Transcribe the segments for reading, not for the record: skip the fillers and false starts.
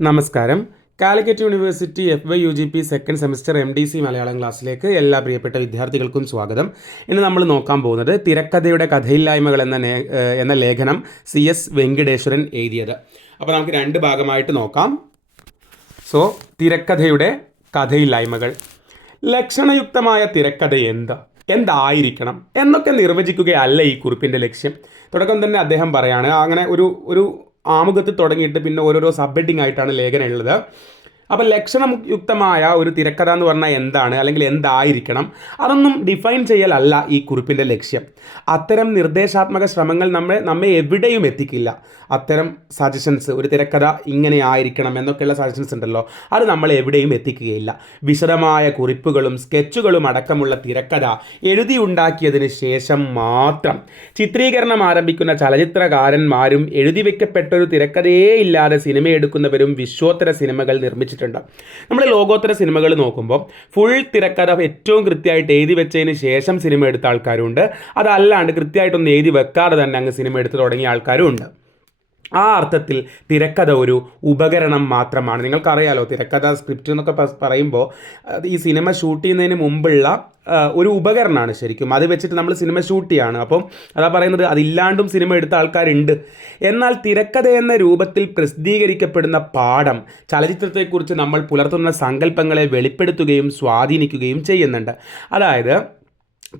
നമസ്കാരം. Calicut university FY UGP second semester MDC Malayalam ക്ലാസ്സിലേക്ക് എല്ലാ പ്രിയപ്പെട്ട വിദ്യാർത്ഥികൾക്കും സ്വാഗതം. ഇന്ന് നമ്മൾ നോക്കാൻ പോകുന്നത് തിരക്കഥയുടെ കഥയില്ലായ്മകൾ എന്ന ലേഖനം CS വെങ്കിടേശ്വരൻ എഴുതിയത്. അപ്പോൾ നമുക്ക് രണ്ട് ഭാഗമായിട്ട് നോക്കാം. തിരക്കഥയുടെ കഥയില്ലായ്മകൾ. ലക്ഷണയുക്തമായ തിരക്കഥ എന്തായിരിക്കണം എന്നൊക്കെ നിർവചിക്കുകയല്ല ഈ കുറിപ്പിൻ്റെ ലക്ഷ്യം. തുടക്കം തന്നെ അദ്ദേഹം പറയാണ്, അങ്ങനെ ഒരു ആമുഖത്തിൽ തുടങ്ങിയിട്ട് പിന്നെ ഓരോരോ സബ് ഹെഡിങ് ആയിട്ടാണ് ലേഖനം ഉള്ളത്. അപ്പോൾ ലക്ഷണയുക്തമായ ഒരു തിരക്കഥ എന്ന് പറഞ്ഞാൽ എന്താണ്, അല്ലെങ്കിൽ എന്തായിരിക്കണം, അതൊന്നും ഡിഫൈൻ ചെയ്യലല്ല ഈ കുറിപ്പിൻ്റെ ലക്ഷ്യം. അത്തരം നിർദ്ദേശാത്മക ശ്രമങ്ങൾ നമ്മെ എവിടെയും എത്തിക്കില്ല. അത്തരം സജഷൻസ്, ഒരു തിരക്കഥ ഇങ്ങനെ ആയിരിക്കണം എന്നൊക്കെയുള്ള സജഷൻസ് ഉണ്ടല്ലോ, അത് നമ്മളെ എവിടെയും എത്തിക്കുകയില്ല. വിശദമായ കുറിപ്പുകളും സ്കെച്ചുകളും അടക്കമുള്ള തിരക്കഥ എഴുതിയുണ്ടാക്കിയതിന് ശേഷം മാത്രം ചിത്രീകരണം ആരംഭിക്കുന്ന ചലച്ചിത്രകാരന്മാരും എഴുതി വയ്ക്കപ്പെട്ടൊരു തിരക്കഥയേ ഇല്ലാതെ സിനിമയെടുക്കുന്നവരും വിശ്വോത്തര സിനിമകൾ നിർമ്മിച്ചിട്ടുണ്ട്. നമ്മൾ ലോകോത്തര സിനിമകൾ നോക്കുമ്പോൾ ഫുൾ തിരക്കഥ ഏറ്റവും കൃത്യമായിട്ട് എഴുതി വെച്ചതിന് ശേഷം സിനിമ എടുത്ത ആൾക്കാരുണ്ട്. അതല്ലാണ്ട് കൃത്യമായിട്ടൊന്നും എഴുതി വെക്കാതെ തന്നെ അങ്ങ് സിനിമ എടുത്ത് തുടങ്ങിയ ആൾക്കാരും ഉണ്ട്. ആ അർത്ഥത്തിൽ തിരക്കഥ ഒരു ഉപകരണം മാത്രമാണ്. നിങ്ങൾക്കറിയാലോ, തിരക്കഥ സ്ക്രിപ്റ്റ് എന്നൊക്കെ പറയുമ്പോൾ ഈ സിനിമ ഷൂട്ട് ചെയ്യുന്നതിന് മുമ്പുള്ള ഒരു ഉപകരണമാണ് ശരിക്കും. അത് വെച്ചിട്ട് നമ്മൾ സിനിമ ഷൂട്ട് ചെയ്യുകയാണ്. അപ്പം അതാ പറയുന്നത്, അതില്ലാണ്ടും സിനിമ എടുത്ത ആൾക്കാരുണ്ട്. എന്നാൽ തിരക്കഥ എന്ന രൂപത്തിൽ പ്രസിദ്ധീകരിക്കപ്പെടുന്ന പാഠം ചലച്ചിത്രത്തെക്കുറിച്ച് നമ്മൾ പുലർത്തുന്ന സങ്കല്പങ്ങളെ വെളിപ്പെടുത്തുകയും സ്വാധീനിക്കുകയും ചെയ്യുന്നുണ്ട്. അതായത്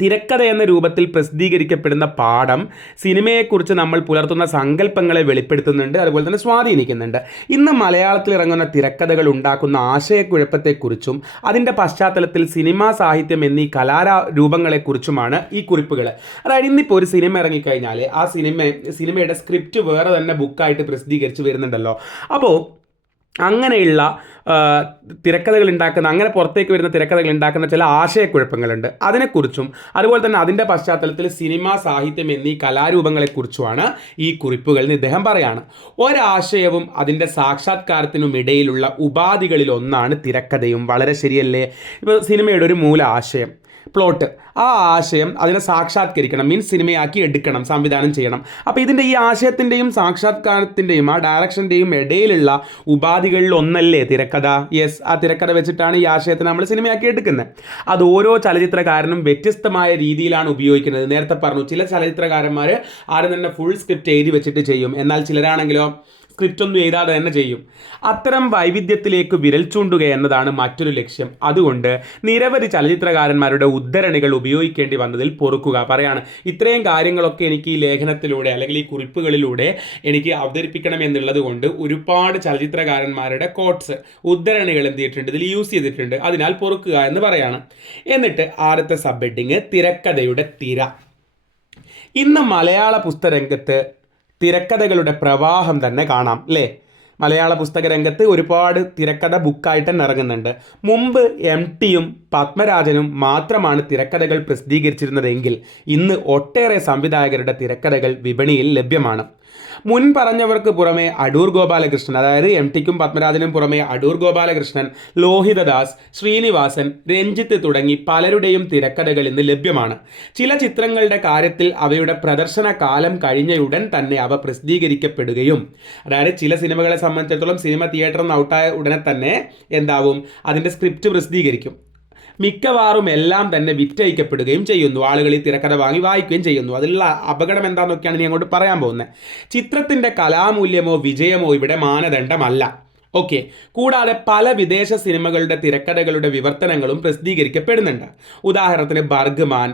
തിരക്കഥ എന്ന രൂപത്തിൽ പ്രസിദ്ധീകരിക്കപ്പെടുന്ന പാഠം സിനിമയെക്കുറിച്ച് നമ്മൾ പുലർത്തുന്ന സങ്കല്പങ്ങളെ വെളിപ്പെടുത്തുന്നുണ്ട്, അതുപോലെ തന്നെ സ്വാധീനിക്കുന്നുണ്ട്. ഇന്ന് മലയാളത്തിൽ ഇറങ്ങുന്ന തിരക്കഥകൾ ഉണ്ടാക്കുന്ന ആശയക്കുഴപ്പത്തെക്കുറിച്ചും അതിൻ്റെ പശ്ചാത്തലത്തിൽ സിനിമാ സാഹിത്യം എന്നീ കലാരൂപങ്ങളെക്കുറിച്ചുമാണ് ഈ കുറിപ്പുകൾ. അതായത് ഇന്നിപ്പോൾ ഒരു സിനിമ ഇറങ്ങിക്കഴിഞ്ഞാൽ ആ സിനിമയുടെ സ്ക്രിപ്റ്റ് വേറെ തന്നെ ബുക്കായിട്ട് പ്രസിദ്ധീകരിച്ച് വരുന്നുണ്ടല്ലോ. അപ്പോൾ അങ്ങനെയുള്ള തിരക്കഥകൾ ഉണ്ടാക്കുന്ന, അങ്ങനെ പുറത്തേക്ക് വരുന്ന തിരക്കഥകൾ ഉണ്ടാക്കുന്ന ചില ആശയക്കുഴപ്പങ്ങളുണ്ട്. അതിനെക്കുറിച്ചും അതുപോലെ തന്നെ അതിൻ്റെ പശ്ചാത്തലത്തിൽ സിനിമാ സാഹിത്യം എന്നീ കലാരൂപങ്ങളെക്കുറിച്ചുമാണ് ഈ കുറിപ്പുകളിൽ ഇദ്ദേഹം പറയാണ്. ഒരാശയവും അതിൻ്റെ സാക്ഷാത്കാരത്തിനും ഇടയിലുള്ള ഉപാധികളിൽ ഒന്നാണ് തിരക്കഥയും. വളരെ ശരിയല്ലേ? ഇപ്പോൾ സിനിമയുടെ ഒരു മൂല ആശയം, പ്ലോട്ട്, ആ ആശയം അതിനെ സാക്ഷാത്കരിക്കണം, മീൻസ് സിനിമയാക്കി എടുക്കണം, സംവിധാനം ചെയ്യണം. അപ്പോൾ ഇതിൻ്റെ ഈ ആശയത്തിൻ്റെയും സാക്ഷാത്കാരത്തിൻ്റെയും ആ ഡയറക്ഷൻ്റെയും ഇടയിലുള്ള ഉപാധികളിൽ ഒന്നല്ലേ തിരക്കഥ? യെസ്, ആ തിരക്കഥ വെച്ചിട്ടാണ് ഈ ആശയത്തെ നമ്മൾ സിനിമയാക്കി എടുക്കുന്നത്. അത് ഓരോ ചലച്ചിത്രകാരനും വ്യത്യസ്തമായ രീതിയിലാണ് ഉപയോഗിക്കുന്നത്. നേരത്തെ പറഞ്ഞു, ചില ചലച്ചിത്രകാരന്മാർ ആരും തന്നെ ഫുൾ സ്ക്രിപ്റ്റ് എഴുതി വെച്ചിട്ട് ചെയ്യും, എന്നാൽ ചിലരാണെങ്കിലോ സ്ക്രിപ്റ്റ് ഒന്നും എഴുതാതെ തന്നെ ചെയ്യും. അത്തരം വൈവിധ്യത്തിലേക്ക് വിരൽ ചൂണ്ടുക എന്നതാണ് മറ്റൊരു ലക്ഷ്യം. അതുകൊണ്ട് നിരവധി ചലച്ചിത്രകാരന്മാരുടെ ഉദ്ധരണികൾ ഉപയോഗിക്കേണ്ടി വന്നതിൽ പൊറുക്കുക. പറയാണ്, ഇത്രയും കാര്യങ്ങളൊക്കെ എനിക്ക് ഈ ലേഖനത്തിലൂടെ അല്ലെങ്കിൽ ഈ കുറിപ്പുകളിലൂടെ എനിക്ക് അവതരിപ്പിക്കണം എന്നുള്ളത് കൊണ്ട് ഒരുപാട് ചലച്ചിത്രകാരന്മാരുടെ കോട്ട്സ്, ഉദ്ധരണികൾ എന്ത് ചെയ്തിട്ടുണ്ട്, ഇതിൽ യൂസ് ചെയ്തിട്ടുണ്ട്, അതിനാൽ പൊറുക്കുക എന്ന് പറയാണ്. എന്നിട്ട് ആദ്യത്തെ സബ് ഹെഡിങ്, തിരക്കഥയുടെ തിര. ഇന്ന് മലയാള പുസ്തകരംഗത്ത് തിരക്കഥകളുടെ പ്രവാഹം തന്നെ കാണാം, അല്ലേ? മലയാള പുസ്തക രംഗത്ത് ഒരുപാട് തിരക്കഥ ബുക്കായിട്ട് തന്നെ ഇറങ്ങുന്നുണ്ട്. മുമ്പ് MTയും പത്മരാജനും മാത്രമാണ് തിരക്കഥകൾ പ്രസിദ്ധീകരിച്ചിരുന്നതെങ്കിൽ ഇന്ന് ഒട്ടേറെ സംവിധായകരുടെ തിരക്കഥകൾ വിപണിയിൽ ലഭ്യമാണ്. മുൻ പറഞ്ഞവർക്ക് പുറമെ അടൂർ ഗോപാലകൃഷ്ണൻ, അതായത് MTക്കും പത്മരാജനും പുറമെ അടൂർ ഗോപാലകൃഷ്ണൻ, ലോഹിതദാസ്, ശ്രീനിവാസൻ, രഞ്ജിത്ത് തുടങ്ങി പലരുടെയും തിരക്കഥകൾ ഇന്ന് ലഭ്യമാണ്. ചില ചിത്രങ്ങളുടെ കാര്യത്തിൽ അവയുടെ പ്രദർശന കാലം കഴിഞ്ഞയുടൻ തന്നെ അവ പ്രസിദ്ധീകരിക്കപ്പെടുകയും, അതായത് ചില സിനിമകളെ സംബന്ധിച്ചിടത്തോളം സിനിമ തിയേറ്ററിൽ നിന്ന് ഔട്ടായ ഉടനെ തന്നെ എന്താവും, അതിൻ്റെ സ്ക്രിപ്റ്റ് പ്രസിദ്ധീകരിക്കും. മിക്കവാറും എല്ലാം തന്നെ വിറ്റഴിക്കപ്പെടുകയും ചെയ്യുന്നു. ആളുകൾ ഈ തിരക്കഥ വാങ്ങി വായിക്കുകയും ചെയ്യുന്നു. അതിലുള്ള അപകടം എന്താണെന്നൊക്കെയാണ് ഞാൻ അങ്ങോട്ട് പറയാൻ പോകുന്നത്. ചിത്രത്തിൻ്റെ കലാമൂല്യമോ വിജയമോ ഇവിടെ മാനദണ്ഡമല്ല. ഓക്കെ. കൂടാതെ പല വിദേശ സിനിമകളുടെ തിരക്കഥകളുടെ വിവർത്തനങ്ങളും പ്രസിദ്ധീകരിക്കപ്പെടുന്നുണ്ട്. ഉദാഹരണത്തിന് ബർഗ്മാൻ,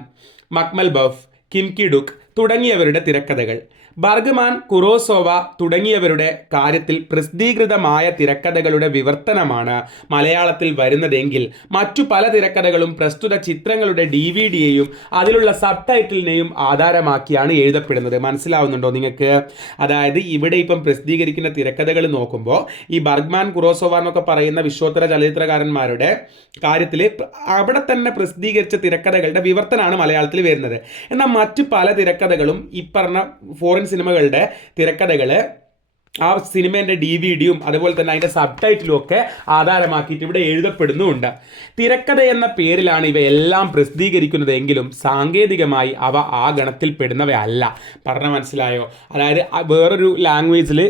മക്മൽ ബഫ്, കിം കി ഡുക്ക് തുടങ്ങിയവരുടെ തിരക്കഥകൾ. ബർഗ്മാൻ, കുറോസോവ തുടങ്ങിയവരുടെ കാര്യത്തിൽ പ്രസിദ്ധീകൃതമായ തിരക്കഥകളുടെ വിവർത്തനമാണ് മലയാളത്തിൽ വരുന്നതെങ്കിൽ മറ്റു പല തിരക്കഥകളും പ്രസ്തുത ചിത്രങ്ങളുടെ DVDയെയും അതിലുള്ള സബ് ടൈറ്റിലിനെയും ആധാരമാക്കിയാണ് എഴുതപ്പെടുന്നത്. മനസ്സിലാവുന്നുണ്ടോ നിങ്ങൾക്ക്? അതായത് ഇവിടെ ഇപ്പം പ്രസിദ്ധീകരിക്കുന്ന തിരക്കഥകൾ നോക്കുമ്പോൾ ഈ ബർഗ്മാൻ, കുറോസോവ എന്നൊക്കെ പറയുന്ന വിശ്വോത്തര ചലച്ചിത്രകാരന്മാരുടെ കാര്യത്തിൽ അവിടെ തന്നെ പ്രസിദ്ധീകരിച്ച തിരക്കഥകളുടെ വിവർത്തനമാണ് മലയാളത്തിൽ വരുന്നത്. എന്നാൽ മറ്റു പല തിരക്കഥകളും ഈ പറഞ്ഞ ഫോറിൻ സിനിമകളുടെ തിരക്കഥകൾ ആ സിനിമേൻ്റെ DVD-യും അതുപോലെ തന്നെ അതിൻ്റെ സബ് ടൈറ്റിലും ഒക്കെ ആധാരമാക്കിയിട്ട് ഇവിടെ എഴുതപ്പെടുന്നുമുണ്ട്. തിരക്കഥ എന്ന പേരിലാണ് ഇവയെല്ലാം പ്രസിദ്ധീകരിക്കുന്നതെങ്കിലും സാങ്കേതികമായി അവ ആ ഗണത്തിൽ പെടുന്നവയല്ല. പറഞ്ഞ മനസ്സിലായോ? അതായത് വേറൊരു ലാംഗ്വേജിൽ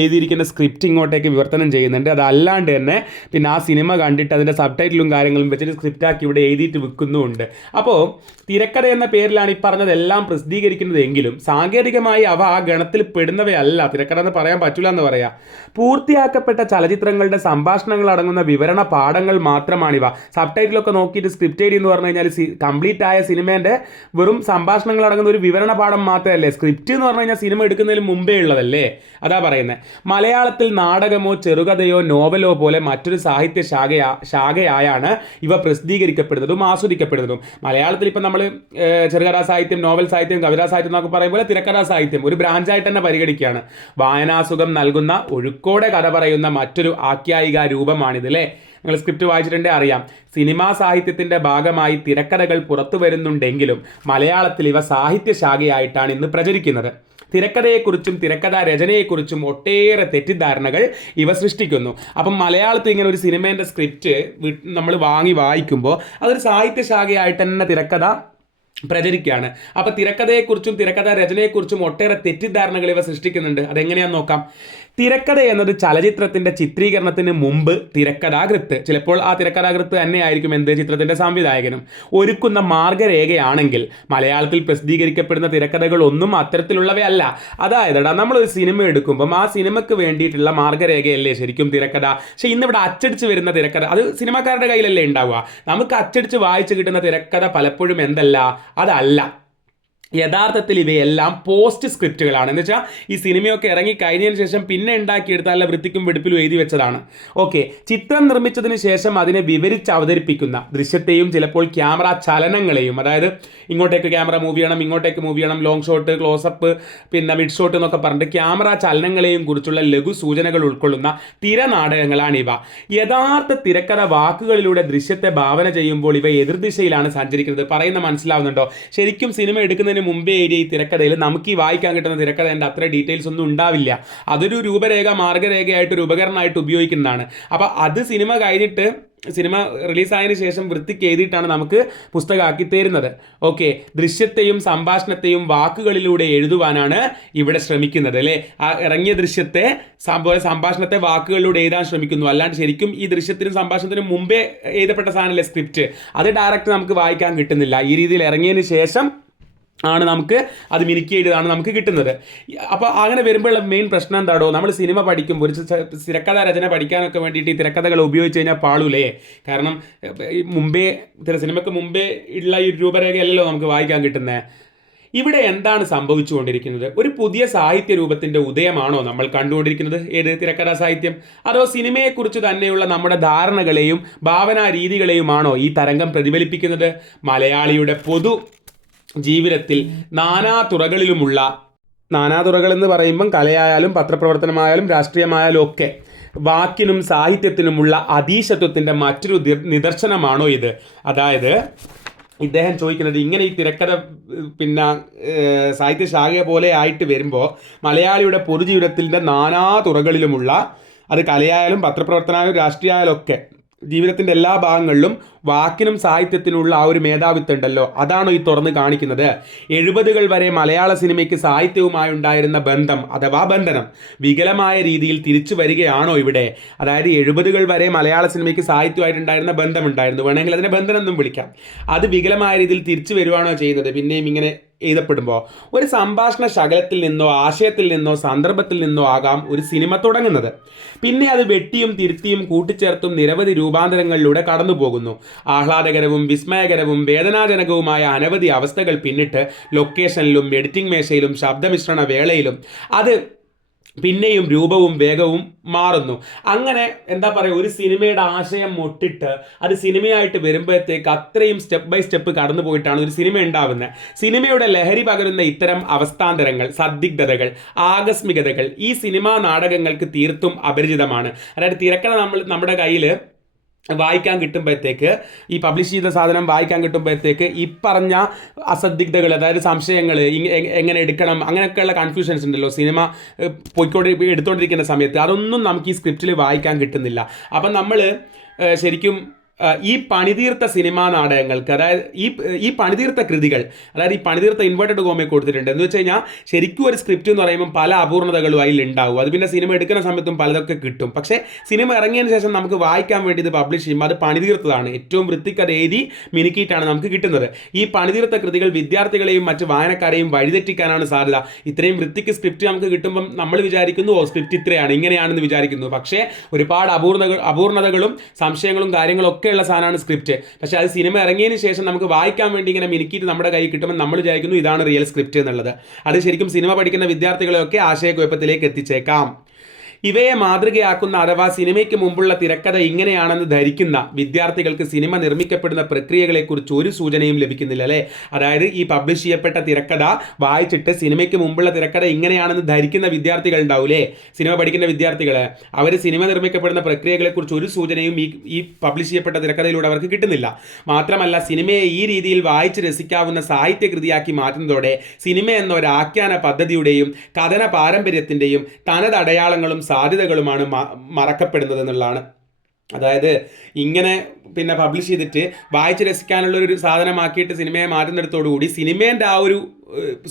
എഴുതിയിരിക്കുന്ന സ്ക്രിപ്റ്റ് ഇങ്ങോട്ടേക്ക് വിവർത്തനം ചെയ്യുന്നുണ്ട്. അതല്ലാണ്ട് തന്നെ പിന്നെ ആ സിനിമ കണ്ടിട്ട് അതിൻ്റെ സബ് ടൈറ്റിലും കാര്യങ്ങളും വെച്ചിട്ട് സ്ക്രിപ്റ്റാക്കി ഇവിടെ എഴുതിയിട്ട് വിൽക്കുന്നുമുണ്ട്. അപ്പോൾ തിരക്കഥ എന്ന പേരിലാണ് ഈ പറഞ്ഞതെല്ലാം പ്രസിദ്ധീകരിക്കുന്നതെങ്കിലും സാങ്കേതികമായി അവ ആ ഗണത്തിൽ പെടുന്നവയല്ല. തിരക്കഥ എന്ന് പറയാൻ പറ്റില്ല എന്ന് പറയാം. പൂർത്തിയാക്കപ്പെട്ട ചലച്ചിത്രങ്ങളുടെ സംഭാഷണങ്ങൾ അടങ്ങുന്ന വിവരണ പാഠങ്ങൾ മാത്രമാണിവ. സബ് ടൈറ്റിലൊക്കെ നോക്കിയിട്ട് സ്ക്രിപ്റ്റ് എഴുതി എന്ന് പറഞ്ഞു കഴിഞ്ഞാൽ കംപ്ലീറ്റ് ആയ സിനിമേൻ്റെ വെറും സംഭാഷണങ്ങൾ അടങ്ങുന്ന ഒരു വിവരണ പാഠം മാത്രമല്ലേ. സ്ക്രിപ്റ്റ് എന്ന് പറഞ്ഞു കഴിഞ്ഞാൽ സിനിമ എടുക്കുന്നതിന് മുമ്പേ ഉള്ളതല്ലേ. അതാ പറയുന്നത്. മലയാളത്തിൽ നാടകമോ ചെറുകഥയോ നോവലോ പോലെ മറ്റൊരു സാഹിത്യ ശാഖയായാണ് ഇവ പ്രസിദ്ധീകരിക്കപ്പെടുന്നതും ആസ്വദിക്കപ്പെടുന്നതും. മലയാളത്തിൽ ഇപ്പം നമ്മൾ ചെറുകഥാ സാഹിത്യം, നോവൽ സാഹിത്യം, കവിതാ സാഹിത്യം എന്നൊക്കെ പറയുമ്പോൾ തിരക്കഥാ സാഹിത്യം ഒരു ബ്രാഞ്ചായിട്ട് തന്നെ പരിഗണിക്കുകയാണ്. വായനാസുഖം നൽകുന്ന ഒഴുക്കോടെ കഥ പറയുന്ന മറ്റൊരു ആഖ്യായിക രൂപമാണിത് അല്ലേ. നിങ്ങൾ സ്ക്രിപ്റ്റ് വായിച്ചിട്ടുണ്ടെങ്കിൽ അറിയാം. സിനിമാ സാഹിത്യത്തിൻ്റെ ഭാഗമായി തിരക്കഥകൾ പുറത്തു വരുന്നുണ്ടെങ്കിലും മലയാളത്തിൽ ഇവ സാഹിത്യ ശാഖയായിട്ടാണ് ഇന്ന് പ്രചരിക്കുന്നത്. തിരക്കഥയെക്കുറിച്ചും തിരക്കഥാ രചനയെക്കുറിച്ചും ഒട്ടേറെ തെറ്റിദ്ധാരണകൾ ഇവ സൃഷ്ടിക്കുന്നു. അപ്പം മലയാളത്തിൽ ഇങ്ങനെ ഒരു സിനിമേൻ്റെ സ്ക്രിപ്റ്റ് നമ്മൾ വാങ്ങി വായിക്കുമ്പോൾ അതൊരു സാഹിത്യ ശാഖയായിട്ട് തന്നെ തിരക്കഥ പ്രചരിക്കുകയാണ്. അപ്പോൾ തിരക്കഥയെക്കുറിച്ചും തിരക്കഥാ രചനയെക്കുറിച്ചും ഒട്ടേറെ തെറ്റിദ്ധാരണകൾ ഇവ സൃഷ്ടിക്കുന്നുണ്ട്. അതെങ്ങനെയാണെന്ന് നോക്കാം. തിരക്കഥ എന്നത് ചലച്ചിത്രത്തിൻ്റെ ചിത്രീകരണത്തിന് മുമ്പ് തിരക്കഥാകൃത്ത്, ചിലപ്പോൾ ആ തിരക്കഥാകൃത്ത് തന്നെയായിരിക്കും എന്ത് ചിത്രത്തിൻ്റെ സംവിധായകനും, ഒരുക്കുന്ന മാർഗരേഖയാണെങ്കിൽ മലയാളത്തിൽ പ്രസിദ്ധീകരിക്കപ്പെടുന്ന തിരക്കഥകളൊന്നും അത്തരത്തിലുള്ളവയല്ല. അതായത് നമ്മളൊരു സിനിമ എടുക്കുമ്പം ആ സിനിമയ്ക്ക് വേണ്ടിയിട്ടുള്ള മാർഗരേഖയല്ലേ ശരിക്കും തിരക്കഥ. പക്ഷേ ഇന്നിവിടെ അച്ചടിച്ച് വരുന്ന തിരക്കഥ അത് സിനിമാക്കാരുടെ കയ്യിലല്ലേ ഉണ്ടാവുക. നമുക്ക് അച്ചടിച്ച് വായിച്ച് കിട്ടുന്ന തിരക്കഥ പലപ്പോഴും എന്തല്ല, അതല്ല. യഥാർത്ഥത്തിൽ ഇവയെല്ലാം പോസ്റ്റ് സ്ക്രിപ്റ്റുകളാണ്. എന്ന് വെച്ചാൽ ഈ സിനിമയൊക്കെ ഇറങ്ങി കഴിഞ്ഞതിന് ശേഷം പിന്നെ ഉണ്ടാക്കിയെടുത്ത നല്ല വൃത്തിക്കും വെടുപ്പിലും എഴുതി വെച്ചതാണ്. ഓക്കെ, ചിത്രം നിർമ്മിച്ചതിന് ശേഷം അതിനെ വിവരിച്ച് അവതരിപ്പിക്കുന്ന ദൃശ്യത്തെയും ചിലപ്പോൾ ക്യാമറ ചലനങ്ങളെയും, അതായത് ഇങ്ങോട്ടേക്ക് ക്യാമറ മൂവ് ചെയ്യണം, ഇങ്ങോട്ടേക്ക് മൂവ് ചെയ്യണം, ലോങ് ഷോട്ട്, ക്ലോസപ്പ്, പിന്നെ മിഡ് ഷോട്ട് എന്നൊക്കെ പറഞ്ഞിട്ട് ക്യാമറ ചലനങ്ങളെയും കുറിച്ചുള്ള ലഘു സൂചനകൾ ഉൾക്കൊള്ളുന്ന തിരനാടകങ്ങളാണിവ. യഥാർത്ഥ തിരക്കഥ വാക്കുകളിലൂടെ ദൃശ്യത്തെ ഭാവന ചെയ്യുമ്പോൾ ഇവ എതിർദിശയിലാണ് സഞ്ചരിക്കുന്നത്. പറയുന്ന മനസ്സിലാവുന്നുണ്ടോ? ശരിക്കും സിനിമ എടുക്കുന്നതിന് മുമ്പേ ഈ തിരക്കഥയിൽ നമുക്ക് ഈ വായിക്കാൻ കിട്ടുന്ന തിരക്കഥേൻ്റെ അത്ര ഡീറ്റെയിൽസ് ഒന്നും ഉണ്ടാവില്ല. അതൊരു രൂപരേഖ, മാർഗരേഖയായിട്ട് ഒരു ഉപകരണമായിട്ട് ഉപയോഗിക്കുന്നതാണ്. അപ്പോൾ അത് സിനിമ കഴിഞ്ഞിട്ട്, സിനിമ റിലീസായതിനു ശേഷം വൃത്തിക്ക് എഴുതിയിട്ടാണ് നമുക്ക് പുസ്തകമാക്കി തരുന്നത്. ഓക്കെ, ദൃശ്യത്തെയും സംഭാഷണത്തെയും വാക്കുകളിലൂടെ എഴുതുവാനാണ് ഇവിടെ ശ്രമിക്കുന്നത് അല്ലേ. ആ ഇറങ്ങിയ ദൃശ്യത്തെ സംഭാഷണത്തെ വാക്കുകളിലൂടെ എഴുതാൻ ശ്രമിക്കുന്നു. അല്ലാണ്ട് ശരിക്കും ഈ ദൃശ്യത്തിനും സംഭാഷണത്തിനും മുമ്പേ എഴുതപ്പെട്ട സാധനമല്ലേ സ്ക്രിപ്റ്റ്, അത് ഡയറക്റ്റ് നമുക്ക് വായിക്കാൻ കിട്ടുന്നില്ല. ഈ രീതിയിൽ ഇറങ്ങിയതിന് ശേഷം ആണ് നമുക്ക് അത് മിനുക്കി എഴുതാണ് നമുക്ക് കിട്ടുന്നത്. അപ്പോൾ അങ്ങനെ വരുമ്പോഴുള്ള മെയിൻ പ്രശ്നം എന്താണോ, നമ്മൾ സിനിമ പഠിക്കുമ്പോൾ ഒരു തിരക്കഥ രചന പഠിക്കാനൊക്കെ വേണ്ടിയിട്ട് ഈ തിരക്കഥകൾ ഉപയോഗിച്ച് കഴിഞ്ഞാൽ പാളൂലേ. കാരണം മുമ്പേ സിനിമയ്ക്ക് മുമ്പേ ഉള്ള ഈ രൂപരേഖയല്ലല്ലോ നമുക്ക് വായിക്കാൻ കിട്ടുന്നത്. ഇവിടെ എന്താണ് സംഭവിച്ചുകൊണ്ടിരിക്കുന്നത്? ഒരു പുതിയ സാഹിത്യ രൂപത്തിൻ്റെ ഉദയമാണോ നമ്മൾ കണ്ടുകൊണ്ടിരിക്കുന്നത്? ഏത് തിരക്കഥാ സാഹിത്യം? അതോ സിനിമയെക്കുറിച്ച് തന്നെയുള്ള നമ്മുടെ ധാരണകളെയും ഭാവനാ രീതികളെയുമാണോ ഈ തരംഗം പ്രതിഫലിപ്പിക്കുന്നത്? മലയാളിയുടെ പൊതു ജീവിതത്തിൽ നാനാതുറകൾ എന്ന് പറയുമ്പം കലയായാലും പത്രപ്രവർത്തനമായാലും രാഷ്ട്രീയമായാലും ഒക്കെ വാക്കിനും സാഹിത്യത്തിനുമുള്ള അതീശത്വത്തിൻ്റെ മറ്റൊരു നിദർശനമാണോ ഇത്? അതായത് ഇദ്ദേഹം ചോദിക്കുന്നത് ഇങ്ങനെ ഈ തിരക്കഥ പിന്നെ സാഹിത്യ ശാഖ പോലെ ആയിട്ട് വരുമ്പോൾ മലയാളിയുടെ പൊതുജീവിതത്തിൻ്റെ നാനാതുറകളിലുമുള്ള, അത് കലയായാലും പത്രപ്രവർത്തനമായാലും രാഷ്ട്രീയമായാലും ഒക്കെ ജീവിതത്തിൻ്റെ എല്ലാ ഭാഗങ്ങളിലും വാക്കിനും സാഹിത്യത്തിനുള്ള ആ ഒരു മേധാവിത്വം ഉണ്ടല്ലോ, അതാണോ ഈ തുറന്ന് കാണിക്കുന്നത്? 70കൾ വരെ മലയാള സിനിമയ്ക്ക് സാഹിത്യവുമായി ഉണ്ടായിരുന്ന ബന്ധം അഥവാ ബന്ധനം വികലമായ രീതിയിൽ തിരിച്ചു വരികയാണോ ഇവിടെ? അതായത് 70കൾ വരെ മലയാള സിനിമയ്ക്ക് സാഹിത്യമായിട്ടുണ്ടായിരുന്ന ബന്ധമുണ്ടായിരുന്നു, വേണമെങ്കിൽ അതിനെ ബന്ധനം എന്നും വിളിക്കാം. അത് വികലമായ രീതിയിൽ തിരിച്ചു വരുവാണോ ചെയ്യുന്നത് പിന്നെയും ഇങ്ങനെ എഴുതപ്പെടുമ്പോൾ? ഒരു സംഭാഷണ ശകലത്തിൽ നിന്നോ ആശയത്തിൽ നിന്നോ സന്ദർഭത്തിൽ നിന്നോ ആകാം ഒരു സിനിമ തുടങ്ങുന്നത്. പിന്നെ അത് വെട്ടിയും തിരുത്തിയും കൂട്ടിച്ചേർത്തും നിരവധി രൂപാന്തരങ്ങളിലൂടെ കടന്നു പോകുന്നു. ആഹ്ലാദകരവും വിസ്മയകരവും വേദനാജനകവുമായ അനവധി അവസ്ഥകൾ പിന്നിട്ട് ലൊക്കേഷനിലും എഡിറ്റിംഗ് മേശയിലും ശബ്ദമിശ്രണ വേളയിലും അത് പിന്നെയും രൂപവും വേഗവും മാറുന്നു. അങ്ങനെ എന്താ പറയുക, ഒരു സിനിമയുടെ ആശയം മുട്ടിട്ട് അത് സിനിമയായിട്ട് വരുമ്പോഴത്തേക്ക് അത്രയും സ്റ്റെപ്പ് ബൈ സ്റ്റെപ്പ് കടന്നു പോയിട്ടാണ് ഒരു സിനിമ ഉണ്ടാവുന്നത്. സിനിമയുടെ ലഹരി പകരുന്ന ഇത്തരം അവസ്ഥാന്തരങ്ങൾ, സദിഗ്ധതകൾ, ആകസ്മികതകൾ ഈ സിനിമാ നാടകങ്ങൾക്ക് തീർത്തും അപരിചിതമാണ്. അതായത് തിരക്കഥ നമ്മുടെ കയ്യിൽ വായിക്കാൻ കിട്ടുമ്പോഴത്തേക്ക്, ഈ പബ്ലിഷ് ചെയ്ത സാധനം വായിക്കാൻ കിട്ടുമ്പോഴത്തേക്ക് ഈ പറഞ്ഞ അസദിഗ്ധകൾ, അതായത് സംശയങ്ങൾ, എങ്ങനെ എടുക്കണം, അങ്ങനെയൊക്കെയുള്ള കൺഫ്യൂഷൻസ് ഉണ്ടല്ലോ സിനിമ എടുത്തുകൊണ്ടിരിക്കുന്ന സമയത്ത്, അതൊന്നും നമുക്ക് ഈ സ്ക്രിപ്റ്റിൽ വായിക്കാൻ കിട്ടുന്നില്ല. അപ്പം നമ്മൾ ശരിക്കും ഈ പണിതീർത്ത സിനിമാ നാടകങ്ങൾക്ക്, അതായത് ഈ പണിതീർത്ത കൃതികൾ, അതായത് ഈ പണിതീർത്ത ഇൻവേർട്ടഡ് കോമയെ കൊടുത്തിട്ടുണ്ട് എന്ന് വെച്ച് കഴിഞ്ഞാൽ ശരിക്കും ഒരു സ്ക്രിപ്റ്റ് എന്ന് പറയുമ്പോൾ പല അപൂർണതകളും അതിൽ ഉണ്ടാവും. അത് പിന്നെ സിനിമ എടുക്കുന്ന സമയത്തും പലതൊക്കെ കിട്ടും. പക്ഷേ സിനിമ ഇറങ്ങിയതിന് ശേഷം നമുക്ക് വായിക്കാൻ വേണ്ടി ഇത് പബ്ലിഷ് ചെയ്യുമ്പോൾ അത് പണിതീർത്തതാണ്, ഏറ്റവും വൃത്തിക്ക് അത് എഴുതി മിനുക്കിയിട്ടാണ് നമുക്ക് കിട്ടുന്നത്. ഈ പണിതീർത്ത കൃതികൾ വിദ്യാർത്ഥികളെയും മറ്റ് വായനക്കാരെയും വഴിതെറ്റിക്കാനാണ് സാധ്യത. ഇത്രയും വൃത്തിക്ക് സ്ക്രിപ്റ്റ് നമുക്ക് കിട്ടുമ്പം നമ്മൾ വിചാരിക്കുന്നു സ്ക്രിപ്റ്റ് ഇത്രയാണ്, ഇങ്ങനെയാണെന്ന് വിചാരിക്കുന്നു. പക്ഷേ ഒരുപാട് അപൂർണതകളും സംശയങ്ങളും കാര്യങ്ങളും ഒക്കെ ഉള്ള സാധനമാണ് സ്ക്രിപ്റ്റ്. പക്ഷേ അത് സിനിമ ഇറങ്ങിയതിന് ശേഷം നമുക്ക് വായിക്കാൻ വേണ്ടി ഇങ്ങനെ മിനുക്കിയിട്ട് നമ്മുടെ കയ്യിൽ കിട്ടുമ്പോൾ നമ്മൾ വിചാരിക്കുന്നു ഇതാണ് റിയൽ സ്ക്രിപ്റ്റ് എന്നുള്ളത്. അത് ശരിക്കും സിനിമ പഠിക്കുന്ന വിദ്യാർത്ഥികളെയൊക്കെ ആശയക്കുഴപ്പത്തിലേക്ക് എത്തിച്ചേക്കാം. ഇവയെ മാതൃകയാക്കുന്ന അഥവാ സിനിമയ്ക്ക് മുമ്പുള്ള തിരക്കഥ ഇങ്ങനെയാണെന്ന് ധരിക്കുന്ന വിദ്യാർത്ഥികൾക്ക് സിനിമ നിർമ്മിക്കപ്പെടുന്ന പ്രക്രിയകളെക്കുറിച്ച് ഒരു സൂചനയും ലഭിക്കുന്നില്ല അല്ലേ. അതായത് ഈ പബ്ലിഷ് ചെയ്യപ്പെട്ട തിരക്കഥ വായിച്ചിട്ട് സിനിമയ്ക്ക് മുമ്പുള്ള തിരക്കഥ ഇങ്ങനെയാണെന്ന് ധരിക്കുന്ന വിദ്യാർത്ഥികൾ ഉണ്ടാവില്ലേ, സിനിമ പഠിക്കുന്ന വിദ്യാർത്ഥികൾ, അവർ സിനിമ നിർമ്മിക്കപ്പെടുന്ന പ്രക്രിയകളെക്കുറിച്ച് ഒരു സൂചനയും ഈ പബ്ലിഷ് ചെയ്യപ്പെട്ട തിരക്കഥയിലൂടെ അവർക്ക് കിട്ടുന്നില്ല. മാത്രമല്ല സിനിമയെ ഈ രീതിയിൽ വായിച്ച് രസിക്കാവുന്ന സാഹിത്യകൃതിയാക്കി മാറ്റുന്നതോടെ സിനിമ എന്ന ഒരു ആഖ്യാന പദ്ധതിയുടെയും കഥന പാരമ്പര്യത്തിൻ്റെയും തനത് അടയാളങ്ങളും സാധ്യതകളുമാണ് മറക്കപ്പെടുന്നത് എന്നുള്ളതാണ്. അതായത് ഇങ്ങനെ പിന്നെ പബ്ലിഷ് ചെയ്തിട്ട് വായിച്ച് രസിക്കാനുള്ള ഒരു സാധനമാക്കിയിട്ട് സിനിമയെ മാറ്റുന്നിടത്തോടുകൂടി സിനിമേൻ്റെ ആ ഒരു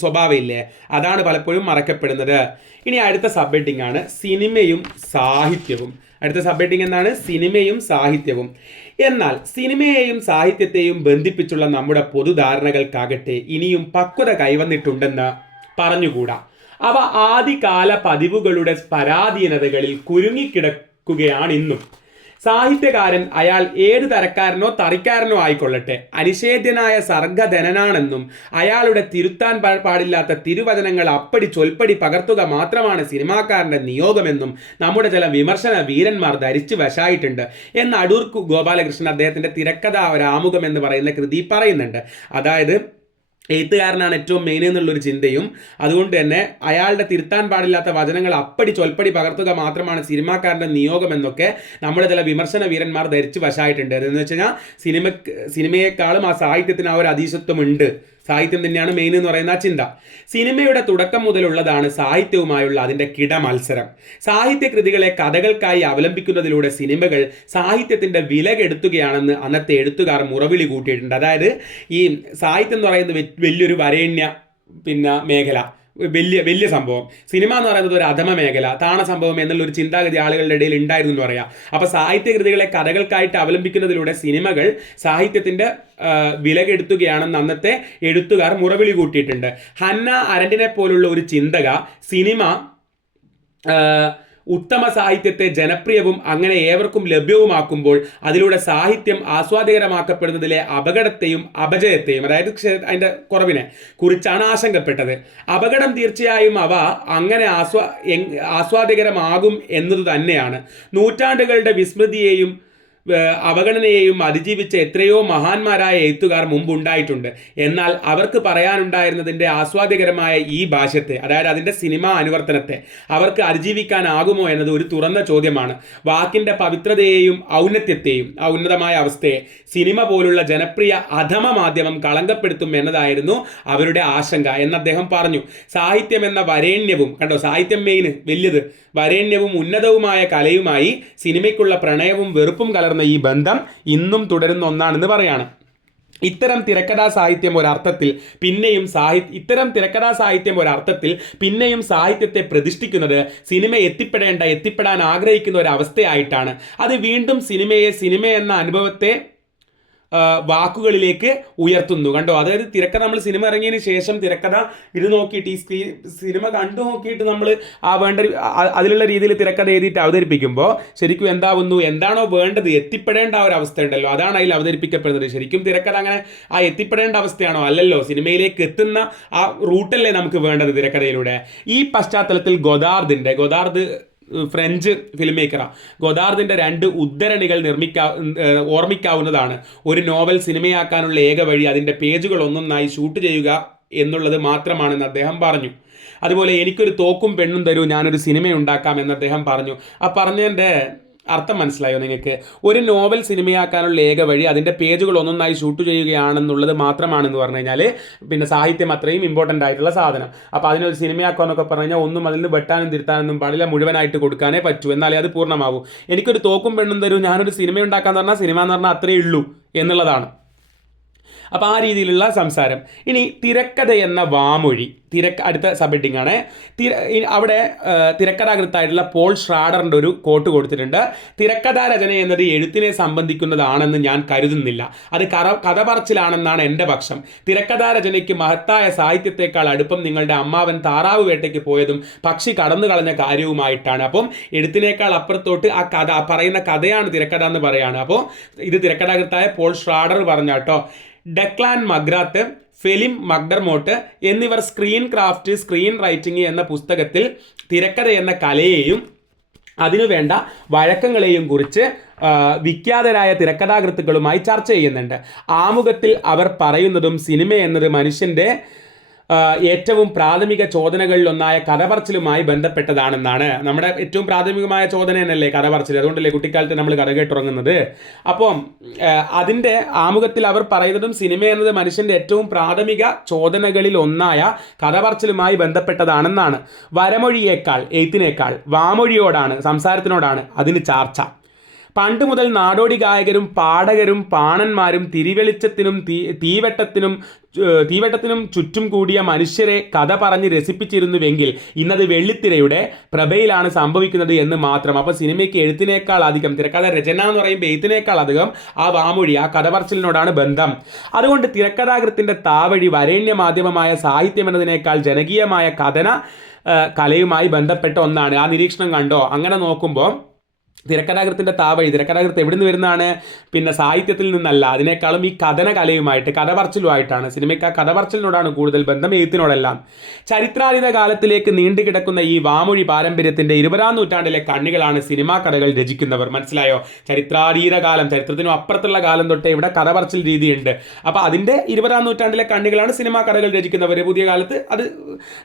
സ്വഭാവം ഇല്ലേ, അതാണ് പലപ്പോഴും മറക്കപ്പെടുന്നത്. ഇനി അടുത്ത സബ് ഹെഡിങ് ആണ് സിനിമയും സാഹിത്യവും. അടുത്ത സബ് ഹെഡിങ് എന്താണ്? സിനിമയും സാഹിത്യവും. എന്നാൽ സിനിമയെയും സാഹിത്യത്തെയും ബന്ധിപ്പിച്ചുള്ള നമ്മുടെ പൊതുധാരണകൾക്കാകട്ടെ ഇനിയും പക്വത കൈവന്നിട്ടുണ്ടെന്ന് പറഞ്ഞുകൂടാ. അവ ആദികാല പതിവുകളുടെ പരാധീനതകളിൽ കുരുങ്ങിക്കിടക്കുകയാണ് ഇന്നും. സാഹിത്യകാരൻ അയാൾ ഏത് തരക്കാരനോ തറിക്കാരനോ ആയിക്കൊള്ളട്ടെ അനിഷേധ്യനായ സർഗധനനാണെന്നും അയാളുടെ തിരുത്താൻ പാടില്ലാത്ത തിരുവചനങ്ങൾ അപ്പടി ചൊൽപ്പടി പകർത്തുക മാത്രമാണ് സിനിമാക്കാരൻ്റെ നിയോഗമെന്നും നമ്മുടെ ചില വിമർശന വീരന്മാർ ധരിച്ചു വശായിട്ടുണ്ട് എന്ന് അടൂർ ഗോപാലകൃഷ്ണൻ അദ്ദേഹത്തിൻ്റെ തിരക്കഥാ ഒരാമുഖം എന്ന് പറയുന്ന കൃതി പറയുന്നുണ്ട്. അതായത് എഴുത്തുകാരനാണ് ഏറ്റവും മെയിൻ എന്നുള്ളൊരു ചിന്തയും അതുകൊണ്ട് തന്നെ അയാളുടെ തിരുത്താൻ പാടില്ലാത്ത വചനങ്ങൾ അപ്പടി ചൊൽപ്പടി പകർത്തുക മാത്രമാണ് സിനിമാക്കാരൻ്റെ നിയോഗം എന്നൊക്കെ നമ്മുടെ ചില വിമർശന വീരന്മാർ ധരിച്ച് വശായിട്ടുണ്ട്. അതെന്ന് വെച്ച് കഴിഞ്ഞാൽ സിനിമയെക്കാളും ആ സാഹിത്യത്തിന് ആ ഒരു അതീശത്വമുണ്ട്, സാഹിത്യം തന്നെയാണ് മെയിൻ എന്ന് പറയുന്ന ആ ചിന്ത. സിനിമയുടെ തുടക്കം മുതലുള്ളതാണ് സാഹിത്യവുമായുള്ള അതിൻ്റെ കിടമത്സരം. സാഹിത്യകൃതികളെ കഥകൾക്കായി അവലംബിക്കുന്നതിലൂടെ സിനിമകൾ സാഹിത്യത്തിൻ്റെ വില കെടുത്തുകയാണെന്ന് അന്നത്തെ എഴുത്തുകാർ മുറവിളി കൂട്ടിയിട്ടുണ്ട്. അതായത് ഈ സാഹിത്യം എന്ന് പറയുന്നത് വലിയൊരു വരേണ്യ മേഖല, വലിയ സംഭവം. സിനിമ എന്ന് പറയുന്നത് ഒരു അധമ മേഖല, താണ സംഭവം എന്നുള്ളൊരു ചിന്താഗതി ആളുകളുടെ ഇടയിൽ ഉണ്ടായിരുന്നു എന്ന് പറയാം. അപ്പോൾ സാഹിത്യകൃതികളെ കഥകൾക്കായിട്ട് അവലംബിക്കുന്നതിലൂടെ സിനിമകൾ സാഹിത്യത്തിൻ്റെ വില കെടുത്തുകയാണെന്ന് അന്നത്തെ എഴുത്തുകാർ മുറവിളി കൂട്ടിയിട്ടുണ്ട്. ഹന്ന അരണ്ടിനെ പോലുള്ള ഒരു ചിന്തക സിനിമ ഉത്തമ സാഹിത്യത്തെ ജനപ്രിയവും അങ്ങനെ ഏവർക്കും ലഭ്യവുമാക്കുമ്പോൾ അതിലൂടെ സാഹിത്യം ആസ്വാദികരമാക്കപ്പെടുന്നതിലെ അപകടത്തെയും അപജയത്തെയും, അതായത് അതിൻ്റെ കുറവിനെ കുറിച്ചാണ് ആശങ്കപ്പെട്ടത്. അപകടം തീർച്ചയായും അവ അങ്ങനെ ആസ്വാദികരമാകും എന്നത് തന്നെയാണ്. നൂറ്റാണ്ടുകളുടെ വിസ്മൃതിയെയും അവഗണനയെയും അതിജീവിച്ച എത്രയോ മഹാന്മാരായ എഴുത്തുകാർ മുമ്പുണ്ടായിട്ടുണ്ട്. എന്നാൽ അവർക്ക് പറയാനുണ്ടായിരുന്നതിൻ്റെ ആസ്വാദ്യകരമായ ഈ ഭാഷ്യത്തെ, അതായത് അതിൻ്റെ സിനിമാ അനുവർത്തനത്തെ അവർക്ക് അതിജീവിക്കാനാകുമോ എന്നത് ഒരു തുറന്ന ചോദ്യമാണ്. വാക്കിൻ്റെ പവിത്രതയെയും ഔന്നത്യത്തെയും, ആ ഉന്നതമായ അവസ്ഥയെ സിനിമ പോലുള്ള ജനപ്രിയ അധമ മാധ്യമം കളങ്കപ്പെടുത്തും എന്നതായിരുന്നു അവരുടെ ആശങ്ക എന്ന് അദ്ദേഹം പറഞ്ഞു. സാഹിത്യം എന്ന വരേണ്യവും, കണ്ടോ സാഹിത്യം മെയിൻ വലിയത്, വരേണ്യവും ഉന്നതവുമായ കലയുമായി സിനിമയ്ക്കുള്ള പ്രണയവും വെറുപ്പും കലർന്ന ഈ ബന്ധം ഇന്നും തുടരുന്ന ഒന്നാണെന്ന് പറയാണ്. ഇത്തരം തിരക്കഥാ സാഹിത്യം ഒരർത്ഥത്തിൽ പിന്നെയും സാഹിത്യത്തെ പ്രതിഷ്ഠിക്കുന്നത് സിനിമ എത്തിപ്പെടാൻ ആഗ്രഹിക്കുന്ന ഒരു അവസ്ഥയായിട്ടാണ്. അത് വീണ്ടും സിനിമ എന്ന അനുഭവത്തെ വാക്കുകളിലേക്ക് ഉയർത്തുന്നു. കണ്ടോ, അതായത് തിരക്കഥ നമ്മൾ സിനിമ ഇറങ്ങിയതിന് ശേഷം തിരക്കഥ ഇത് നോക്കിയിട്ട് ഈ സിനിമ കണ്ടു നോക്കിയിട്ട് നമ്മൾ അതിലുള്ള രീതിയിൽ തിരക്കഥ എഴുതിയിട്ട് അവതരിപ്പിക്കുമ്പോൾ ശരിക്കും എന്താണോ വേണ്ടത്, എത്തിപ്പെടേണ്ട ആ ഒരു അവസ്ഥ ഉണ്ടല്ലോ, അതാണ് അതിൽ അവതരിപ്പിക്കപ്പെടുന്നത്. ശരിക്കും തിരക്കഥ അങ്ങനെ ആ എത്തിപ്പെടേണ്ട അവസ്ഥയാണോ? അല്ലല്ലോ, സിനിമയിലേക്ക് എത്തുന്ന ആ റൂട്ടല്ലേ നമുക്ക് വേണ്ടത് തിരക്കഥയിലൂടെ. ഈ പശ്ചാത്തലത്തിൽ ഗൊദാർദ് ഫ്രഞ്ച് ഫിലിം മേക്കറാണ്. ഗൊദാർദിൻ്റെ 2 ഉദ്ധരണികൾ ഓർമ്മിക്കാവുന്നതാണ്. ഒരു നോവൽ സിനിമയാക്കാനുള്ള ഏക വഴി അതിൻ്റെ പേജുകൾ ഒന്നൊന്നായി ഷൂട്ട് ചെയ്യുക എന്നുള്ളത് മാത്രമാണെന്ന് അദ്ദേഹം പറഞ്ഞു. അതുപോലെ എനിക്കൊരു തോക്കും പെണ്ണും തരൂ, ഞാനൊരു സിനിമയുണ്ടാക്കാം എന്ന് അദ്ദേഹം പറഞ്ഞു. ആ പറഞ്ഞതിൻ്റെ അർത്ഥം മനസ്സിലായോ നിങ്ങൾക്ക്? ഒരു നോവൽ സിനിമയാക്കാനുള്ള ഏക വഴി അതിൻ്റെ പേജുകൾ ഒന്നൊന്നായി ഷൂട്ട് ചെയ്യുകയാണെന്നുള്ളത് മാത്രമാണെന്ന് പറഞ്ഞു കഴിഞ്ഞാൽ പിന്നെ സാഹിത്യം അത്രയും ഇമ്പോർട്ടൻ്റ് ആയിട്ടുള്ള സാധനം. അപ്പോൾ അതിനൊരു സിനിമയാക്കാന്നൊക്കെ പറഞ്ഞു കഴിഞ്ഞാൽ ഒന്നും അതിൽ നിന്ന് വെട്ടാനും തിരുത്താനൊന്നും പാടില്ല, മുഴുവനായിട്ട് കൊടുക്കാനേ പറ്റൂ, എന്നാലേ അത് പൂർണ്ണമാകൂ. എനിക്കൊരു തോക്കും പെണ്ണും തരൂ, ഞാനൊരു സിനിമ ഉണ്ടാക്കാന്ന് പറഞ്ഞാൽ സിനിമ എന്ന് പറഞ്ഞാൽ അത്രയേ ഉള്ളൂ എന്നുള്ളതാണ്. അപ്പോൾ ആ രീതിയിലുള്ള സംസാരം. ഇനി തിരക്കഥ എന്ന വാമൊഴി, അടുത്ത സബ് ഹെഡിങ് ആണ്. അവിടെ തിരക്കഥാകൃത്തായിട്ടുള്ള പോൾ ഷ്രാഡറിൻ്റെ ഒരു കോട്ട് കൊടുത്തിട്ടുണ്ട്. തിരക്കഥാ രചന എന്നത് എഴുത്തിനെ സംബന്ധിക്കുന്നതാണെന്ന് ഞാൻ കരുതുന്നില്ല, അത് കഥ പറച്ചിലാണെന്നാണ് എൻ്റെ പക്ഷം. തിരക്കഥാ രചനയ്ക്ക് മഹത്തായ സാഹിത്യത്തെക്കാൾ അടുപ്പം നിങ്ങളുടെ അമ്മാവൻ താറാവ് വേട്ടയ്ക്ക് പോയതും പക്ഷി കടന്നു കളഞ്ഞ കാര്യവുമായിട്ടാണ്. അപ്പം എഴുത്തിനേക്കാൾ അപ്പുറത്തോട്ട് ആ കഥ, പറയുന്ന കഥയാണ് തിരക്കഥ എന്ന് പറയുകയാണ്. അപ്പോൾ ഇത് തിരക്കഥാകൃത്തായ പോൾ ഷ്രാഡർ പറഞ്ഞാട്ടോ. ഡെക്ലാൻ മഗ്രാത്ത്, ഫെലിം മക്ഡർമോട്ട് എന്നിവർ സ്ക്രീൻ ക്രാഫ്റ്റ്, സ്ക്രീൻ റൈറ്റിംഗ് എന്ന പുസ്തകത്തിൽ തിരക്കഥ എന്ന കലയെയും അതിനുവേണ്ട വഴക്കങ്ങളെയും കുറിച്ച് വിഖ്യാതരായ തിരക്കഥാകൃത്തുക്കളുമായി ചർച്ച ചെയ്യുന്നുണ്ട്. ആമുഖത്തിൽ അവർ പറയുന്നതും സിനിമ എന്നത് മനുഷ്യൻ്റെ ഏറ്റവും പ്രാഥമിക ചോദനകളിലൊന്നായ കഥ പറച്ചിലുമായി ബന്ധപ്പെട്ടതാണെന്നാണ്. നമ്മുടെ ഏറ്റവും പ്രാഥമികമായ ചോദന തന്നെയല്ലേ കഥ പറച്ചിൽ, അതുകൊണ്ടല്ലേ കുട്ടിക്കാലത്ത് നമ്മൾ കഥ കേട്ടുറങ്ങുന്നത്. അപ്പം അതിൻ്റെ ആമുഖത്തിൽ അവർ പറയുന്നതും സിനിമ എന്നത് മനുഷ്യൻ്റെ ഏറ്റവും പ്രാഥമിക ചോദനകളിൽ ഒന്നായ കഥ പറച്ചിലുമായി ബന്ധപ്പെട്ടതാണെന്നാണ്. വരമൊഴിയേക്കാൾ, എഴുത്തിനേക്കാൾ വാമൊഴിയോടാണ്, സംസാരത്തിനോടാണ് അതിന് ചാർച്ച. പണ്ട് മുതൽ നാടോടി ഗായകരും പാടകരും പാണന്മാരും തീവെട്ടത്തിനും ചുറ്റും കൂടിയ മനുഷ്യരെ കഥ പറഞ്ഞ് രസിപ്പിച്ചിരുന്നുവെങ്കിൽ ഇന്നത് വെള്ളിത്തിരയുടെ പ്രഭയിലാണ് സംഭവിക്കുന്നത് എന്ന് മാത്രം. അപ്പോൾ സിനിമയ്ക്ക് എഴുത്തിനേക്കാൾ അധികം, തിരക്കഥ രചന എന്ന് പറയുമ്പോൾ എഴുത്തിനേക്കാൾ അധികം ആ വാമൊഴി, ആ കഥ പറച്ചിലിനോടാണ് ബന്ധം. അതുകൊണ്ട് തിരക്കഥാകൃത്തിൻ്റെ താവഴി വരേണ്യ മാധ്യമമായ സാഹിത്യം എന്നതിനേക്കാൾ ജനകീയമായ കഥന കലയുമായി ബന്ധപ്പെട്ട ഒന്നാണ്. ആ നിരീക്ഷണം കണ്ടോ? അങ്ങനെ നോക്കുമ്പോൾ തിരക്കഥാകൃത്തിൻ്റെ താവഴി, തിരക്കഥാകൃത്ത് എവിടെ നിന്ന് വരുന്നതാണ്? പിന്നെ സാഹിത്യത്തിൽ നിന്നല്ല, അതിനേക്കാളും ഈ കഥന കലയുമായിട്ട്, കഥ പറച്ചിലുമായിട്ടാണ്. സിനിമയ്ക്ക് ആ കഥ പറച്ചിലിനോടാണ് കൂടുതൽ ബന്ധം, എഴുത്തിനോടെല്ലാം. ചരിത്രാതീത കാലത്തിലേക്ക് നീണ്ടുകിടക്കുന്ന ഈ വാമൊഴി പാരമ്പര്യത്തിൻ്റെ 20-ാം നൂറ്റാണ്ടിലെ കണ്ണികളാണ് സിനിമാ കഥകൾ രചിക്കുന്നവർ. മനസ്സിലായോ? ചരിത്രാതീത കാലം, ചരിത്രത്തിനും അപ്പുറത്തുള്ള കാലം തൊട്ടേ ഇവിടെ കഥ പറച്ചിൽ രീതിയുണ്ട്. അപ്പോൾ അതിൻ്റെ 20-ാം നൂറ്റാണ്ടിലെ കണ്ണികളാണ് സിനിമാ കഥകൾ രചിക്കുന്നവർ. പുതിയ കാലത്ത് അത്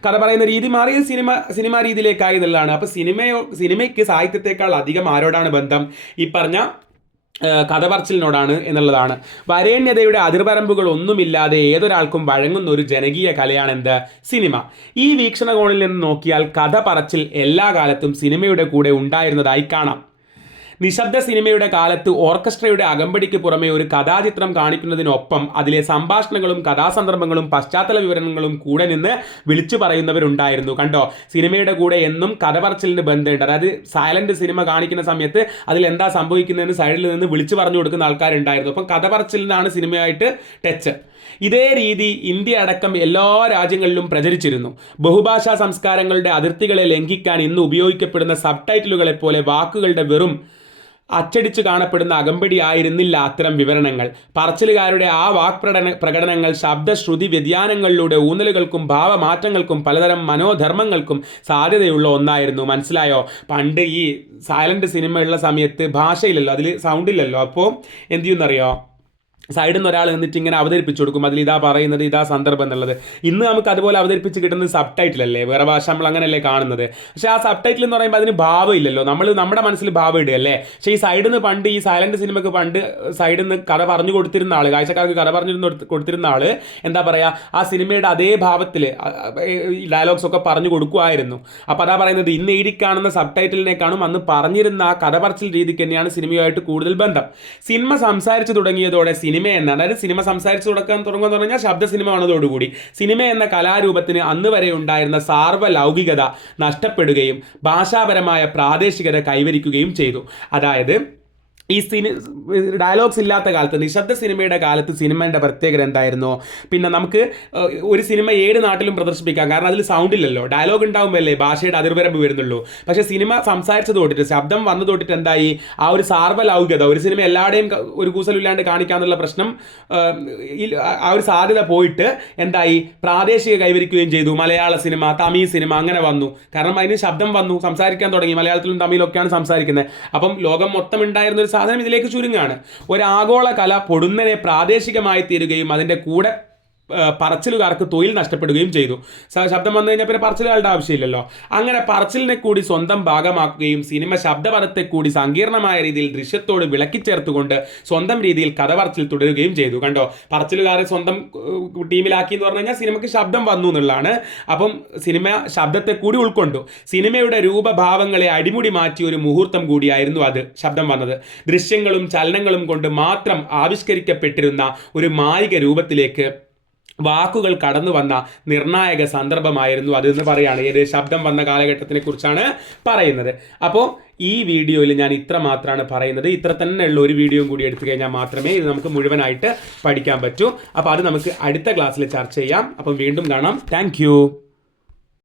കഥ പറയുന്ന രീതി മാറിയത് സിനിമാ രീതിയിലേക്കായി എന്നുള്ളതാണ്. അപ്പോൾ സിനിമയ്ക്ക് സാഹിത്യത്തെക്കാൾ അധികം ആരോടാണ് ബന്ധം? ഈ പറഞ്ഞ കഥ പറച്ചിലിനോടാണ് എന്നുള്ളതാണ്. വരേണ്യതയുടെ അതിർവരമ്പുകൾ ഒന്നുമില്ലാതെ ഏതൊരാൾക്കും വഴങ്ങുന്ന ഒരു ജനകീയ കലയാണ് എന്ത്? സിനിമ. ഈ വീക്ഷണകോണിൽ നിന്ന് നോക്കിയാൽ കഥ പറച്ചിൽ എല്ലാ കാലത്തും സിനിമയുടെ കൂടെ ഉണ്ടായിരുന്നതായി കാണാം. നിശബ്ദ സിനിമയുടെ കാലത്ത് ഓർക്കസ്ട്രയുടെ അകമ്പടിക്ക് പുറമെ ഒരു കഥാചിത്രം കാണിക്കുന്നതിനൊപ്പം അതിലെ സംഭാഷണങ്ങളും കഥാസന്ദർഭങ്ങളും പശ്ചാത്തല വിവരണങ്ങളും കൂടെ നിന്ന് വിളിച്ചു പറയുന്നവരുണ്ടായിരുന്നു. കണ്ടോ? സിനിമയുടെ കൂടെ എന്നും കഥ പറച്ചിലിന് ബന്ധമുണ്ട്. അതായത് സൈലന്റ് സിനിമ കാണിക്കുന്ന സമയത്ത് അതിൽ എന്താ സംഭവിക്കുന്നതെന്ന് സൈഡിൽ നിന്ന് വിളിച്ചു പറഞ്ഞു കൊടുക്കുന്ന ആൾക്കാരുണ്ടായിരുന്നു. അപ്പം കഥ പറച്ചിലിനാണ് സിനിമയായിട്ട് ടച്ച്. ഇതേ രീതി ഇന്ത്യ അടക്കം എല്ലാ രാജ്യങ്ങളിലും പ്രചരിച്ചിരുന്നു. ബഹുഭാഷാ സംസ്കാരങ്ങളുടെ അതിർത്തികളെ ലംഘിക്കാൻ ഇന്ന് ഉപയോഗിക്കപ്പെടുന്ന സബ് ടൈറ്റിലുകളെ പോലെ വാക്കുകളുടെ വെറും അച്ചടിച്ച് കാണപ്പെടുന്ന അകമ്പടി ആയിരുന്നില്ല അത്തരം വിവരണങ്ങൾ. പറച്ചിലുകാരുടെ ആ പ്രകടനങ്ങൾ ശബ്ദശ്രുതി വ്യതിയാനങ്ങളിലൂടെ ഊന്നലുകൾക്കും ഭാവമാറ്റങ്ങൾക്കും പലതരം മനോധർമ്മങ്ങൾക്കും സാധ്യതയുള്ള ഒന്നായിരുന്നു. മനസ്സിലായോ? പണ്ട് ഈ സൈലന്റ് സിനിമ ഉള്ള സമയത്ത് ഭാഷയില്ലല്ലോ, അതിൽ സൗണ്ടില്ലല്ലോ. അപ്പോൾ എന്ത് ചെയ്യുന്നറിയോ? സൈഡിൽ നിന്ന് ഒരാൾ നിന്നിട്ട് ഇങ്ങനെ അവതരിപ്പിച്ചു കൊടുക്കും, അതിൽ ഇതാ പറയുന്നത്, ഇതാ സന്ദർഭം എന്നുള്ളത്. ഇന്ന് നമുക്ക് അതുപോലെ അവതരിപ്പിച്ച് കിട്ടുന്നത് സബ് ടൈറ്റിലല്ലേ, വേറെ ഭാഷ നമ്മൾ അങ്ങനെയല്ലേ കാണുന്നത്. പക്ഷേ ആ സബ് ടൈറ്റിൽ എന്ന് പറയുമ്പോൾ അതിന് ഭാവം ഇല്ലല്ലോ, നമ്മുടെ മനസ്സിൽ ഭാവം ഇടുകയല്ലേ. പക്ഷേ ഈ സൈഡിൽ നിന്ന് പണ്ട്, ഈ സൈലന്റ് സിനിമയ്ക്ക് പണ്ട് സൈഡിൽ നിന്ന് കഥ പറഞ്ഞു കൊടുത്തിരുന്ന ആൾ, കാഴ്ചക്കാർക്ക് കഥ കൊടുത്തിരുന്ന ആൾ എന്താ പറയുക, ആ സിനിമയുടെ അതേ ഭാവത്തിൽ ഡയലോഗ്സ് ഒക്കെ പറഞ്ഞു കൊടുക്കുമായിരുന്നു. അപ്പോൾ അതാ പറയുന്നത്, ഇന്ന് എഴുതി കാണുന്ന സബ് ടൈറ്റിലിനേക്കാളും അന്ന് പറഞ്ഞിരുന്ന ആ കഥ പറച്ചിൽ രീതിക്ക് തന്നെയാണ് സിനിമയുമായിട്ട് കൂടുതൽ ബന്ധം. സിനിമ സംസാരിച്ചു തുടങ്ങിയതോടെ സിനിമ അതായത് സിനിമ സംസാരിച്ചു തുടങ്ങുക പറഞ്ഞാൽ ശബ്ദ സിനിമ വന്നതോടുകൂടി സിനിമ എന്ന കലാരൂപത്തിന് അന്ന് വരെ ഉണ്ടായിരുന്ന സാർവലൗകികത നഷ്ടപ്പെടുകയും ഭാഷാപരമായ പ്രാദേശികത കൈവരിക്കുകയും ചെയ്തു. അതായത് ഈ ഡയലോഗ്സ് ഇല്ലാത്ത കാലത്ത്, നിശബ്ദ സിനിമയുടെ കാലത്ത് സിനിമയുടെ പ്രത്യേകത എന്തായിരുന്നു? പിന്നെ നമുക്ക് ഒരു സിനിമ ഏത് നാട്ടിലും പ്രദർശിപ്പിക്കാം, കാരണം അതിൽ സൗണ്ട് ഇല്ലല്ലോ, ഡയലോഗ് ഉണ്ടാകുമ്പോഴല്ലേ ഭാഷയുടെ അതിർവരമ്പ് വരുന്നുള്ളൂ. പക്ഷേ സിനിമ സംസാരിച്ചത് തൊട്ടിട്ട്, ശബ്ദം വന്നു തൊട്ടിട്ട് എന്തായി, ആ ഒരു സാർവലൗകികത, ഒരു സിനിമ എല്ലാവരുടെയും ഒരു കൂസലില്ലാണ്ട് കാണിക്കാന്നുള്ള പ്രശ്നം, ആ ഒരു സാധ്യത പോയിട്ട് എന്തായി, പ്രാദേശിക കൈവരിക്കുകയും ചെയ്തു. മലയാള സിനിമ, തമിഴ് സിനിമ അങ്ങനെ വന്നു. കാരണം അതിന് ശബ്ദം വന്നു, സംസാരിക്കാൻ തുടങ്ങി. മലയാളത്തിലും തമിഴിലൊക്കെയാണ് സംസാരിക്കുന്നത്. അപ്പം ലോകം മൊത്തം ഉണ്ടായിരുന്ന ഒരു സാധനം ഇതിലേക്ക് ചുരുങ്ങാണ്. ഒരു ആഗോള കല പൊടുന്നനെ പ്രാദേശികമായി തീരുകയും അതിൻ്റെ കൂടെ പറച്ചിലുകാർക്ക് തൊഴിൽ നഷ്ടപ്പെടുകയും ചെയ്തു. ശബ്ദം വന്നു കഴിഞ്ഞാൽ പിന്നെ പറച്ചിലുകാരുടെ ആവശ്യമില്ലല്ലോ. അങ്ങനെ പറച്ചിലിനെ കൂടി സ്വന്തം ഭാഗമാക്കുകയും സിനിമ ശബ്ദപദത്തെ കൂടി സങ്കീർണമായ രീതിയിൽ ദൃശ്യത്തോട് വിളക്കിച്ചേർത്തുകൊണ്ട് സ്വന്തം രീതിയിൽ കഥ പറച്ചിൽ തുടരുകയും ചെയ്തു. കണ്ടോ, പറച്ചിലുകാരെ സ്വന്തം ടീമിലാക്കി എന്ന് പറഞ്ഞു കഴിഞ്ഞാൽ സിനിമയ്ക്ക് ശബ്ദം വന്നു എന്നുള്ളതാണ്. അപ്പം സിനിമ ശബ്ദത്തെ കൂടി ഉൾക്കൊണ്ടു. സിനിമയുടെ രൂപഭാവങ്ങളെ അടിമുടി മാറ്റിയ ഒരു മുഹൂർത്തം കൂടിയായിരുന്നു അത് ശബ്ദം വന്നത്. ദൃശ്യങ്ങളും ചലനങ്ങളും കൊണ്ട് മാത്രം ആവിഷ്കരിക്കപ്പെട്ടിരുന്ന ഒരു മായിക രൂപത്തിലേക്ക് വാക്കുകൾ കടന്നു വന്ന നിർണായക സന്ദർഭമായിരുന്നു അതെന്ന് പറയാണ്. ഏത് ശബ്ദം വന്ന കാലഘട്ടത്തിനെ കുറിച്ചാണ് പറയുന്നത്. അപ്പോൾ ഈ വീഡിയോയിൽ ഞാൻ ഇത്ര മാത്രമാണ് പറയുന്നത്. ഇത്ര തന്നെയുള്ള ഒരു വീഡിയോയും കൂടി എടുത്തു കഴിഞ്ഞാൽ മാത്രമേ ഇത് നമുക്ക് മുഴുവനായിട്ട് പഠിക്കാൻ പറ്റൂ. അപ്പോൾ അത് നമുക്ക് അടുത്ത ക്ലാസ്സിൽ ചർച്ച ചെയ്യാം. അപ്പം വീണ്ടും കാണാം. താങ്ക്